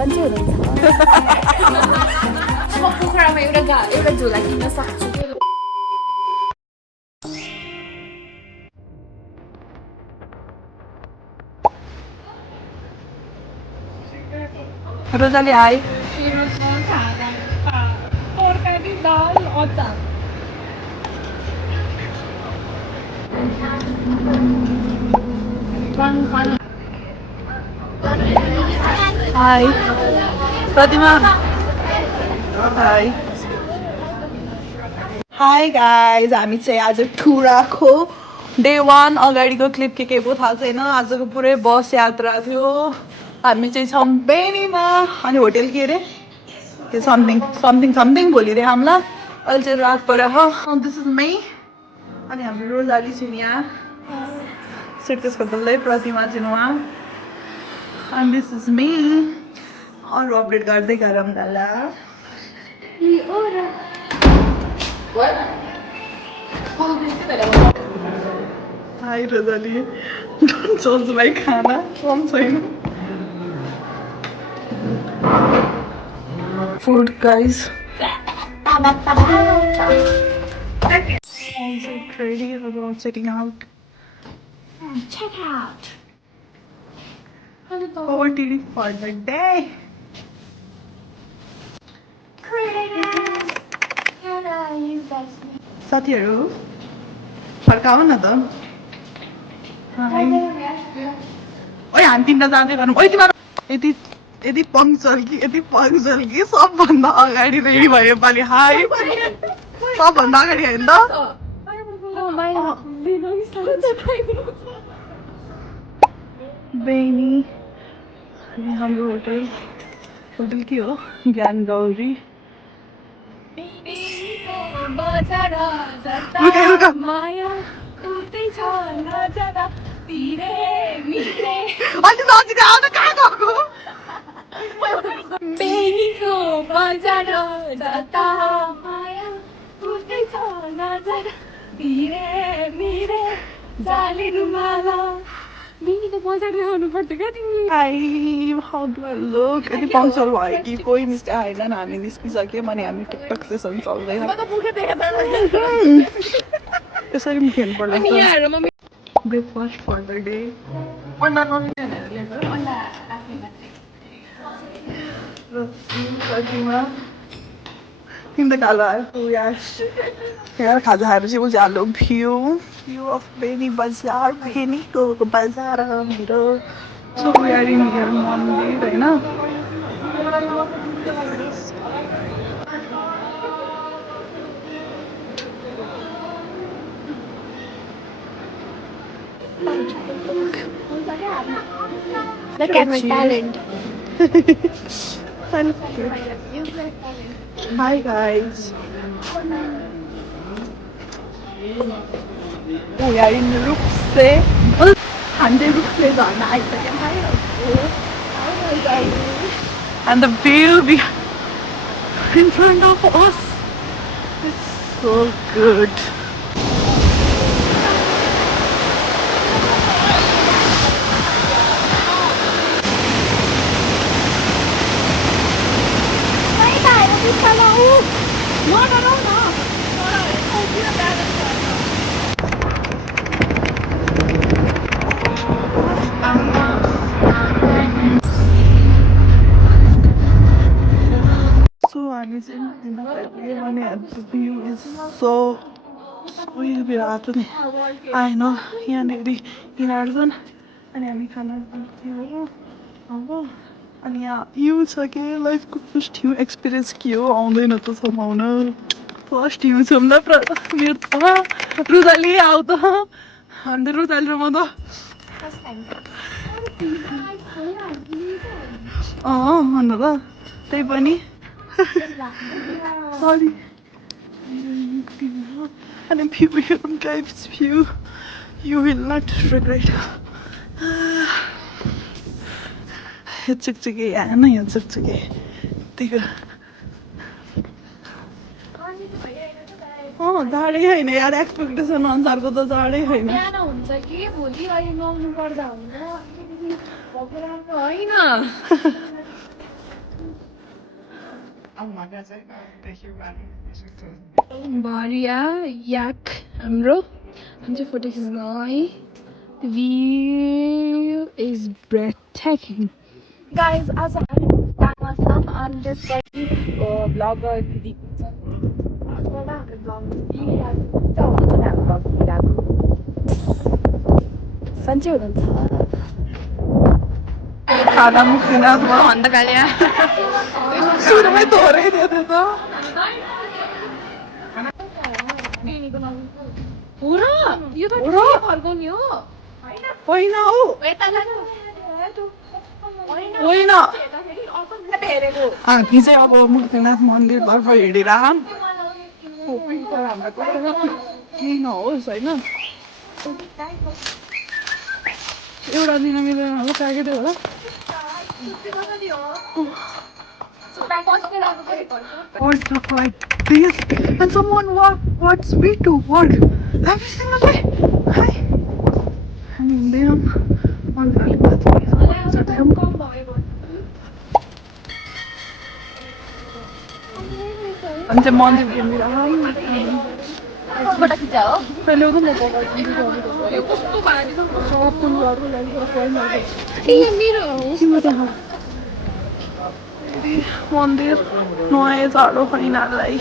सन्चै हुनुहुन्छ म पोखरामा एउटा झोला किन्न सक्छु रोजाली हाई तरकारी दाल अचार हाई प्रतिमा हाई हाई गाइज हामी चाहिँ आज ठुराको डे 1 अगाडिको क्लिप के पो थाहा छैन आजको पुरै बस यात्रा थियो हामी चाहिँ छौँ बेनीमा अनि होटेल के अरे त्यो समथिङ भोलि हामीलाई अहिले चाहिँ रात परेर दिस इज मे अनि हाम्रो रोजाली छिन् यहाँ सिटकेस खोल्दै प्रतिमा चाहिँ उहाँ and this is me अरू अपडेट गर्दै गरौँ न ल हाई रोजाली डोन्ट जज माई खाना कम छैन food guys also ready about sitting out check out OOTD for the day. साथीहरू फर्काऊ न त ओइ हामी तिनवटा जाँदै गरौँ ओइ तिमीहरू यति पङ्क्चर कि सबभन्दा अगाडि रेडी भयो योपालि हाई सबभन्दा अगाडि होइन त बेनी अनि हाम्रो होटल के हो ज्ञान गौरी यति पङ्क्चर भयो कि कोही निस्क आएन हामी निस्किसक्यौँ अनि हामी टिकटक सेसन चल्दैन त्यसरी पनि खेल्नु पर्छ ब्रेकफास्ट फर द डे तिमी त कालो आयो यहाँ खाजा खाएपछि उज्यालो भ्यू अफ बेनी बजार बेनीको बजार मेरो so we are in here मन्दिर होइन Look at my talent. Thank you. Bye guys. We are in Ruxe. And the Ruxe is on nice again. And the view in front of us is so good. The view is so I know यहाँनिर यिनीहरू छन् अनि हामी खाना खान्थ्यौँ अब अनि यहाँ हिउँ छ के लाइफको फर्स्ट हिउँ एक्सपिरियन्स के हो आउँदैन त समाउन फर्स्ट हिउँ छौँ ल मेरो त रुदाली आऊ त अन्त रुदाली र म त भन्नु त त्यही पनि sorry and if you guys view you will not regret it's okay and it's okay take a जाडै होइन यार एक्सपेक्टेसन अनुसारको त जाडै होइन हुन्छ कि भोलि अहिले नुहाउनु पर्दा हुन्छ होइन Baria yak हाम्रो जुन चाहिँ फोटो खिच्नु है the view is breathtaking. Guys, आज हामी भुटानमा छौँ अनि त्यसपछि ब्लगर दिदी सन्चै हुनुहुन्छ खाना मुखिना भन्दा काल्या सुरुमै तोरिदियो त्यो त पुरा यो त फर्काउने हो होइन हौ होइन हामी चाहिँ अब मुक्तिनाथ मन्दिरतर्फ हिँडिरहँ केही नहोस् होइन एउटा दिन मिलेर होला प्याकेटै होला What look like this? And someone wants me to work every single day. Hi. And then on the अनि चाहिँ मन्दिर घुमिरहँ पहिले म यो कस्तो भारी मन्दिर नुहाए झाडो खैनालाई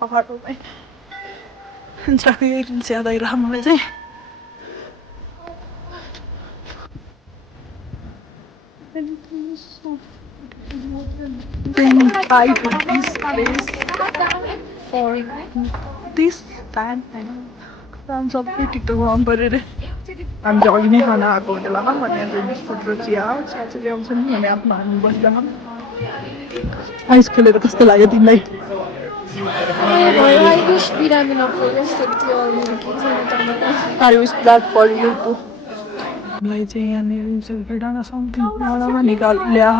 पहाडोमै ज्यादा राम्रोले चाहिँ Five this place for this time I'm so pretty to go on but it I'm jogging in खाना आएको बेलामा भने बिस्कुट र चिया चाहिँ ल्याउँछ नि भने आफ्नो हामी बस्दामा आइस खेलेर कस्तो लाग्यो तिमीलाई I wish that for you too मलाई चाहिँ यहाँनिर सेल्फी डाँडा समथिङबाट निकाल ल्या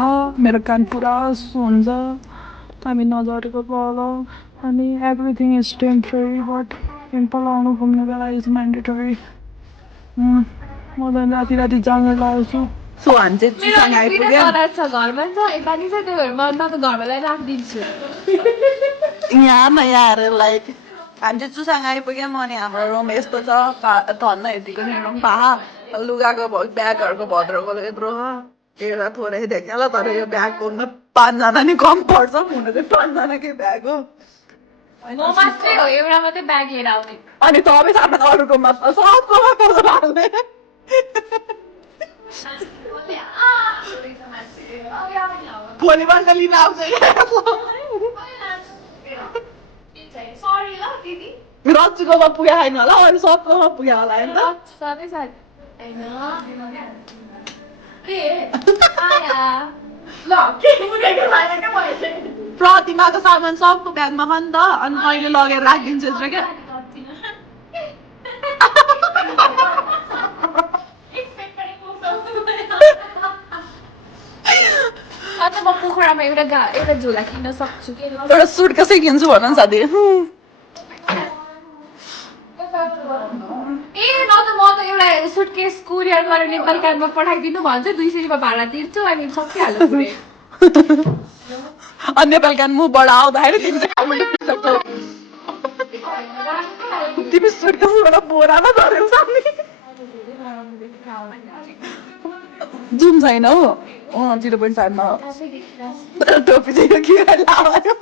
मेरो कान पुरा सुन्छ हामी नझरेको पालो अनि everything is temporary but temple आउनु घुम्नु बेला इज म्यान्डेटरी म त राति राति जाँगर लगाउँछु सो हामी चाहिँ घरमा यहाँ न यहाँ लाइक हामी चाहिँ चुसाङ आइपुग्यौँ अनि हाम्रो रुम यस्तो छ धन्न यतिको रुम पहा लुगाको ब्यागहरूको भद्रको यत्रो एउटा थोरै देख्यो होला तर यो ब्याग बोक्न 5 जना नि कम पर्छ हुनु चाहिँ 5 जनाकै ब्याग हो अनि तपाईँ साथमा अरूकोमा सबकोमा पर्छ हाल्ने भोलिपल्ट लिन आउँछ रच्चुकोमा पुग्यो छैन होला अरू सबकोमा पुग्यो होला नि त प्रतिमाको सामान सबको ब्यागमा छ नि त अनि अहिले लगेर राखिदिन्छु यत्रो क्या म पोखरामा एउटा झोला किन्न सक्छु कि एउटा सुट कसै किन्छु भन न साथी म त एउटा सुटकेस कुरियर गरेर नेपाल कानमा पठाइदिनु भन्छ 200 रुपियाँ भाडा तिर्छु अनि सकिहाल्यो अनि नेपाल कान मुबाट आउँदाखेरि तिमी सुटकेसबाट बोरामा धरेको साथी जुम छैन हौ 0.5 मा टोपी चाहिँ के लगायो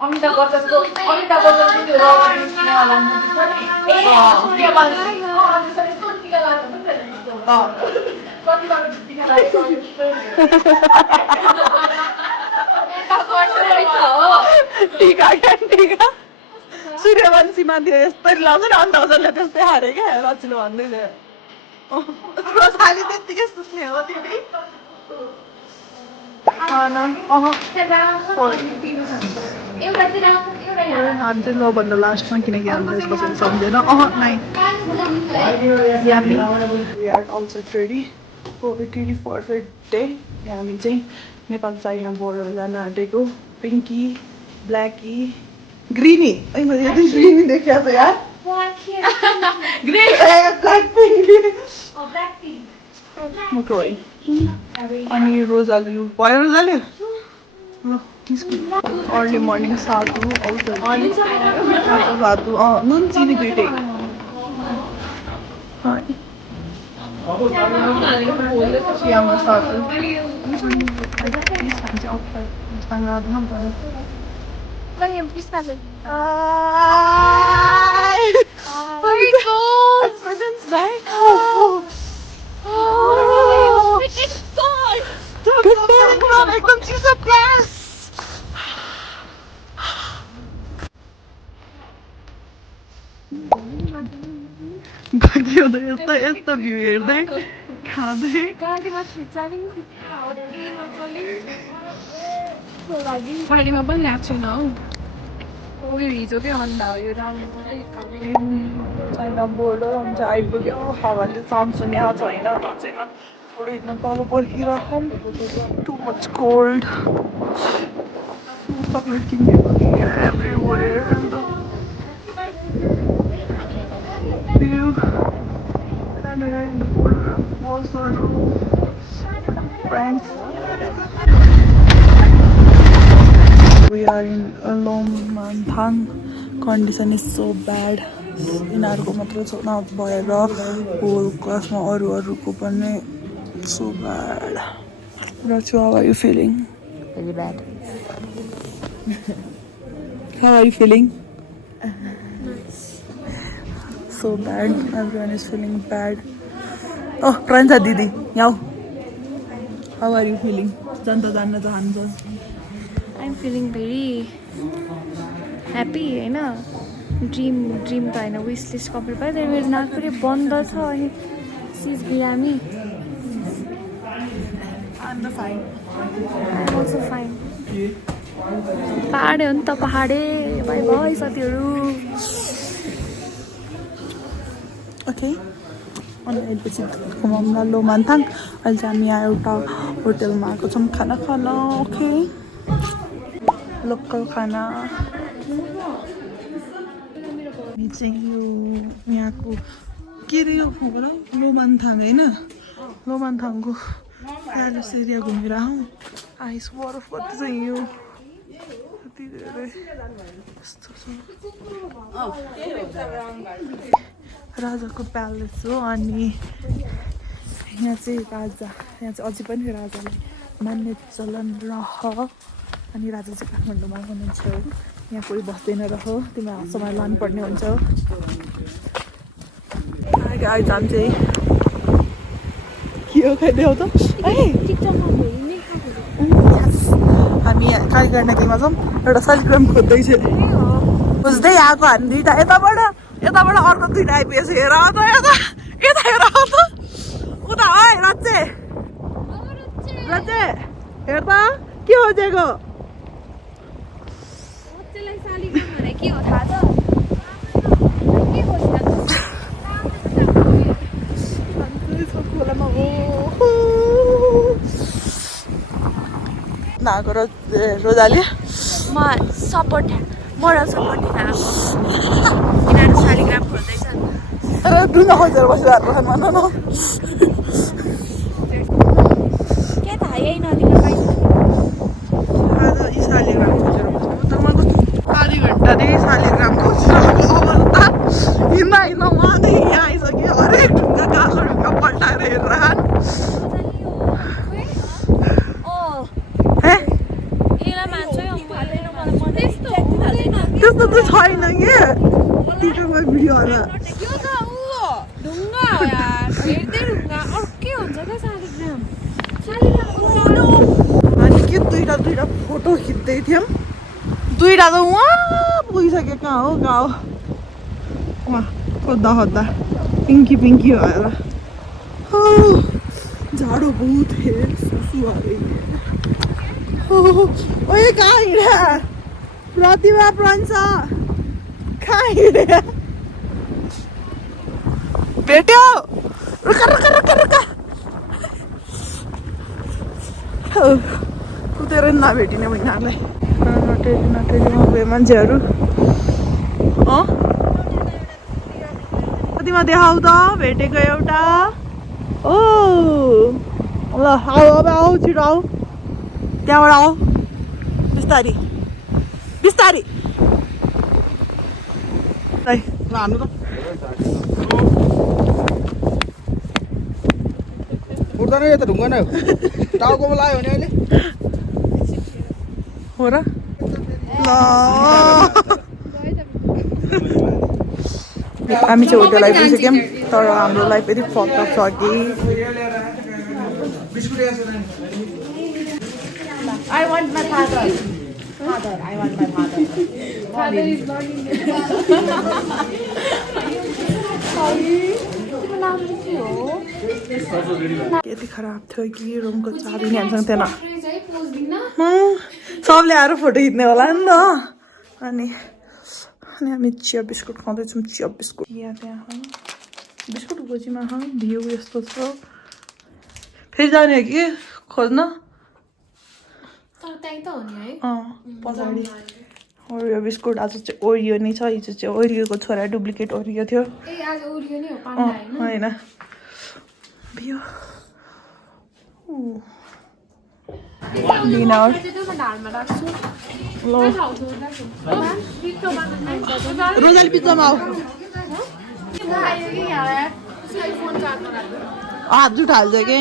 अमिताभ बच्चनको सूर्यवंशीमा थियो यस्तै लाउँछ नि अन्त त्यस्तै हारे क्या रचिलो भन्दै थियो रोसाले त्यत्तिकै सुत्ने हो तिमी हामी चाहिँ नभन्दा लास्टमा किनकि हामीले यसपछि सम्झेन also ready for the day हामी चाहिँ नेपाल चाइना बोर्डर जान आँटेको पिङ्की ब्ल्याकी ग्रिनी मैले यति ग्रिनी देखिया छ यार ग्रिन मुटोय अनि रोजाले भयो रोजाले अर्ली मर्निङ सातु सातु नुन चिनी दुइटै चियामा सातु Good morning, mom. एकदम चिसो क्लास भाग्यो यस्तो यस्तो भ्यू हेर्दै खाँदै पानीमा पनि ल्याएको छैन हौ हिजोकै अन्डा हो यो छैन बोलो हुन्छ आइपुग्यो हावाले सामसुङ यहाँ छैन थोरै हिँड्नु तल पर्खिराखौँ too much cold everywhere and the view and again the walls are friends. We are in Lomanthang. Condition is so bad. यिनीहरूको मात्र नभएर होल क्लासमा अरूको पनि so bad. Rachu, how are you feeling? Very bad. How are you feeling? So bad. Everyone is feeling bad. Oh, Prancha Didi, now. How are you feeling? Janta janna chahन्छ. I'm feeling very happy, होइन dream त होइन विस list complete भयो त्यहाँदेखि मेरो नाक पनि बन्द छ अनि सिज बिरामी I'm the fine. I'm also fine. पहाडे हो नि त पहाडे बाई बाई साथीहरू Okay. अनि अहिले घुमाउन लोमान्थाङ अहिले चाहिँ हामी यहाँ एउटा होटेलमा आएको छौँ खाना खान ओके लोकल खाना हामी चाहिँ यो यहाँको के अरे यो लोमान्थाङ होइन लोमान्थाङको प्यालेस एरिया घुमेर आउँ आइस बरफ कति छ यो कति धेरै यस्तो छ राजाको प्यालेस हो अनि यहाँ चाहिँ अझै पनि राजाले मान्ने चलन रह अनि राजा चाहिँ काठमाडौँमा हुनुहुन्छ यहाँ कोही बस्दैन रह तिमीहरू समय लानुपर्ने हुन्छ आज हामी चाहिँ के हो खाइदेऊ त हामी कालीगढ नदीमा छौँ एउटा शालिग्राम खोज्दैछ खोज्दै आएको हामी दुइटा यताबाट अर्को दुइटा आइपुगेछ हेर त यता हेर त उता है रच्चे हेर त के खोजेको के हो थाहा छ नाको रोजाले म सपोर्ट मोरल सपोर्ट दिन आएको यिनीहरू शालिग्राम खोज्दैछ तर दुई खोजेर बसिरहेको छ भन न के थाहा यही नदीमा पाइन्छ आज यी शालिग्राम खोजेर बस्नु तपाईँको आधी घन्टादेखि शालिग्राम खोजिरहेको अवस्था हिँड्दा उहाँदेखि यहाँ आइसक्यो हरेक ढुङ्गा कालो ढुङ्गा पल्टाएर हेरेर त्यस्तो त छैन कि टिकटकमा भिडियो होला हामी के दुईवटा फोटो खिच्दै थियौँ दुईवटा त उहाँ पुगिसक्यो कहाँ हो उहाँ खोज्दा पिङ्की भएर झाडो बहुत है सुसु आ रही है ओए कहाँ हिँड्या प्रतिभा प्रंसा कहाँ हिँड्या भेट्यो रुका कुदेर नभेटिने महिनाहरूलाई नटेरीमा गयो मान्छेहरू कतिमा देखाउ त भेटेको एउटा ओ ल आऊ अब आऊ छिटो आऊ त्यहाँबाट आऊ बिस्तारी बिस्तारी हान्नु त उठ्दैन यो त ढुङ्गा नै हो टाउकोमा लाग्यो भने अहिले हो र ल हामी चाहिँ होटल आइपुगिसक्यौँ तर हाम्रो लाइफ यति फक छ कि I want my father. I want my father. Father is not Indian. यति खराब थियो कि रुमको चाबी नि हामीसँग थिएन सबले आएर फोटो खिच्ने होला नि त अनि अनि हामी चिया बिस्कुट खाँदैछौँ चिया बिस्कुट यहाँ त्यहाँ बिस्कुट गोजीमा भ्यू यस्तो छ फेरि जाने हो कि खोज्न पछाडि ओरियो बिस्कुट आज चाहिँ ओरियो नै छ हिजो चाहिँ ओरियोको छोरा डुप्लिकेट ओरियो थियो होइन भ्यू डिनर रोजाली पिज्जामा आऊ हात जुट हाल्छ कि